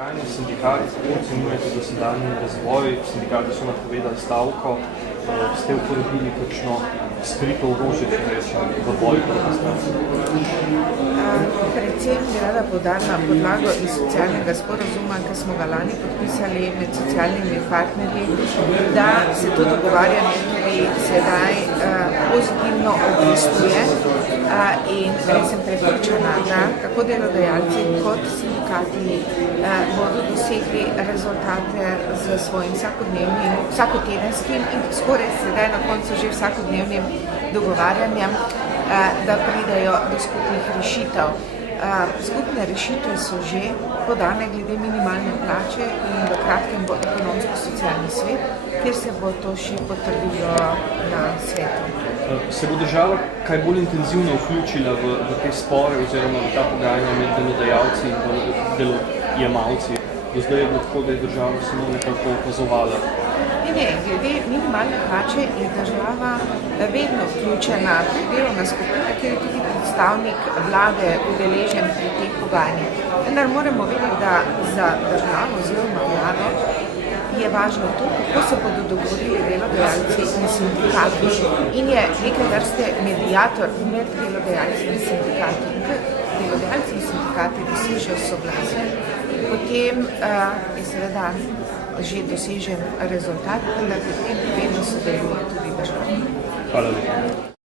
Pogajanja s sindikati, kako ocenjujete dosedanji razvoj? Sindikati so napovedali stavko, ste uporabili kakšno skrito orožje, če rečem, v boju proti stavki? Predvsem bi rada poudarila podlago iz socialnega sporazuma, ki smo ga lani podpisali med socialnimi partnerji, da se to dogovarjanje tudi sedaj pozitivno obrestuje in sem prepričana, da tako delodajalci kot sindikati bodo dosegli rezultate z svojim vsakotedenskim in skoraj sedaj na koncu že vsakodnevnim dogovarjanjem, da pridejo do skupnih rešitev. Skupne rešitve so že podane glede minimalne plače in v kratkem bo ekonomsko-socialni svet, kjer se bo to še potrdilo na svetu. Se bo država kaj bolj intenzivno vključila v te spore oziroma v ta pogajanja med delodajalci in delojemalci? Do zdaj je bilo tako, da je država samo nekako opazovala. Ne, glede minimalne plače je država vedno vključena delovna skupina, kjer je tudi predstavnik vlade udeležen pri teh pogajanjih. Vendar moramo vedeti, da za državo oziroma vlado je važno to, kako se bodo dogovorili delodajalci in sindikati in je neke vrste mediator med delodajalci in sindikati. Delodajalci in sindikati dosežejo soglasje, potem je seveda že dosežen rezultat, da pri tem vedno sodeluje tudi država. Hvala lepa.